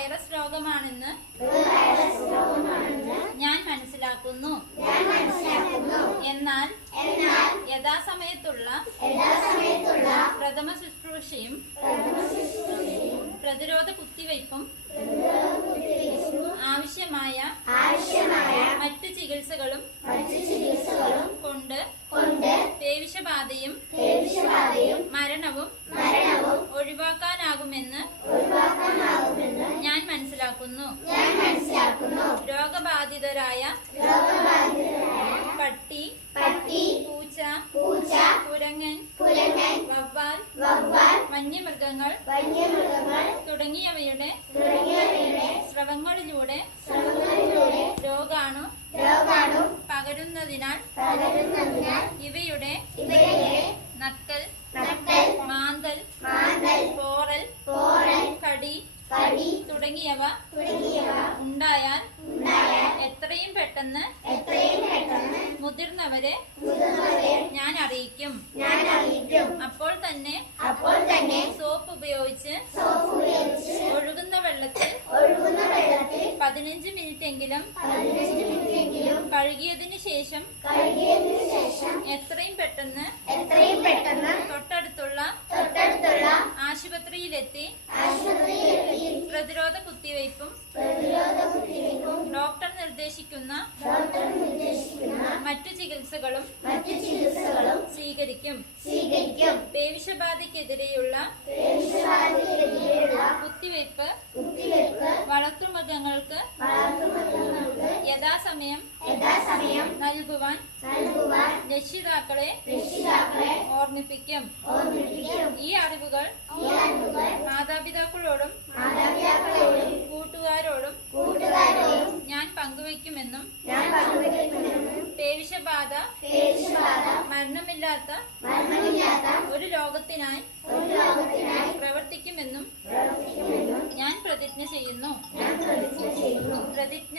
Virus രോഗമാണെന്ന് ഞാൻ മനസ്സിലാക്കുന്നു. എന്നാൽ യഥാസമയത്തുള്ള പ്രഥമ ശുശ്രൂഷയും പ്രതിരോധ കുത്തിവയ്പും ആവശ്യമായ മറ്റു ചികിത്സകളും കൊണ്ട് പേവിഷബാധയും മരണവും ഒഴിവാക്കാനാകുമെന്ന് ഞാൻ മനസ്സിലാക്കുന്നു. രോഗബാധിതരായ പട്ടി, പൂച്ച, കുരങ്ങൻ, വവ്വാൽ, വന്യമൃഗങ്ങൾ തുടങ്ങിയവയുടെ സ്രവങ്ങളിലൂടെ രോഗാണു പകരുന്നതിനാൽ ഇവയുടെ നക്കൽ, മാന്തൽ, പോറൽ, കടി തുടങ്ങിയവ ഉണ്ടായാൽ എത്രയും പെട്ടെന്ന് മുതിർന്നവരെ ഞാൻ അറിയിക്കും. അപ്പോൾ തന്നെ സോപ്പ് ഉപയോഗിച്ച് ഒഴുകുന്ന വെള്ളത്തിൽ 15 മിനിറ്റെങ്കിലും കഴുകിയതിനു ശേഷം എത്രയും പെട്ടെന്ന് തൊട്ടടുത്തുള്ള ആശുപത്രിയിലെത്തി പ്രതിരോധ കുത്തിവയ്പും ഡോക്ടർ നിർദ്ദേശിക്കുന്ന മറ്റു ചികിത്സകളും സ്വീകരിക്കും. പേവിഷബാധയ്ക്കെതിരെയുള്ള കുത്തിവയ്പ് വളർത്തുമൃഗങ്ങൾക്ക് യഥാസമയം നൽകുവാൻ രക്ഷിതാക്കളെ ഓർമ്മിപ്പിക്കും. ഈ അറിവുകൾ മാതാപിതാക്കളോടും കൂട്ടുകാരോടും ഞാൻ പങ്കുവയ്ക്കുമെന്നും പേവിഷബാധ മരണമില്ലാത്ത ഒരു രോഗത്തിനായി പ്രവർത്തിക്കുമെന്നും ഞാൻ പ്രതിജ്ഞ ചെയ്യുന്നു. പ്രതിജ്ഞ